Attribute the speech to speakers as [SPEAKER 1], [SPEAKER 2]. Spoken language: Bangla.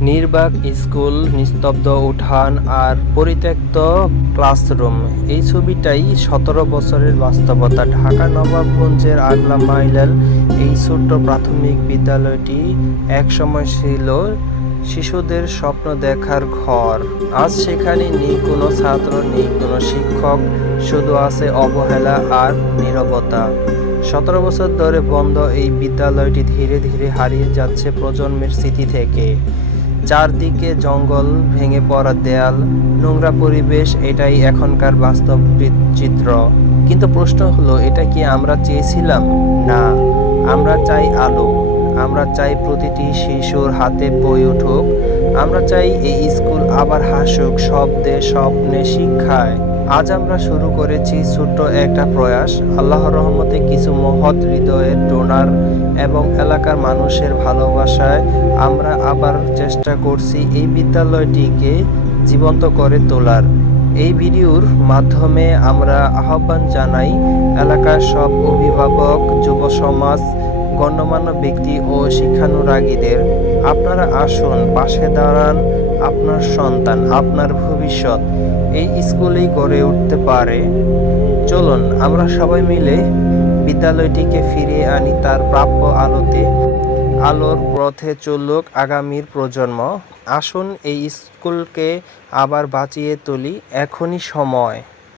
[SPEAKER 1] নির্বাক স্কুল নিস্তব্ধ উঠান আর পরিত্যক্ত ক্লাসরুম। এই ছবিটাই সতেরো বছরের বাস্তবতা। ঢাকা নবাবগঞ্জের আগলা মাইলের এই ছোট্ট প্রাথমিক বিদ্যালয়টি একসময় ছিল শিশুদের স্বপ্ন দেখার ঘর। আজ সেখানে নেই কোনো ছাত্র, নেই কোনো শিক্ষক, শুধু আছে অবহেলা আর নীরবতা। সতেরো বছর ধরে বন্ধ এই বিদ্যালয়টি ধীরে ধীরে হারিয়ে যাচ্ছে প্রজন্মের স্মৃতি থেকে। চারদিকে জঙ্গল ভেঙে পড়া দেয়াল, নোংরা পরিবেশ, এটাই এখনকার বাস্তব চিত্র। কিন্তু প্রশ্ন হলো, এটা কি আমরা চেয়েছিলাম? না, আমরা চাই আলো। আমরা চাই প্রতিটি শিশুর হাতে বই উঠুক। আমরা চাই এই স্কুল আবার হাসুক, শব্দে স্বপ্নে শিক্ষায়। আজ আমরা শুরু করেছি ছোট্ট একটা প্রয়াস। আল্লাহর রহমতে কিছু মহৎ হৃদয়ের ডোনার এবং এলাকার মানুষের ভালোবাসায় আমরা আবার চেষ্টা করছি এই বিদ্যালয়টিকে জীবন্ত করে তোলার। এই ভিডিওর মাধ্যমে আমরা আহ্বান জানাই এলাকার সব অভিভাবক, যুব সমাজ গণ্যমান্য ব্যক্তি ও শিক্ষানুরাগীদের, আপনারা আসুন, পাশে দাঁড়ান, আপনার সন্তান, আপনার ভবিষ্যৎ, এই স্কুলেই গড়ে উঠতে পারে। চলুন, আমরা সবাই মিলে বিদ্যালয়টিকে ফিরিয়ে আনি তার প্রাপ্য আলোতে। আলোর পথে চলুক আগামীর প্রজন্ম। আসুন, এই স্কুলকে আবার বাঁচিয়ে তুলি। এখনই সময়।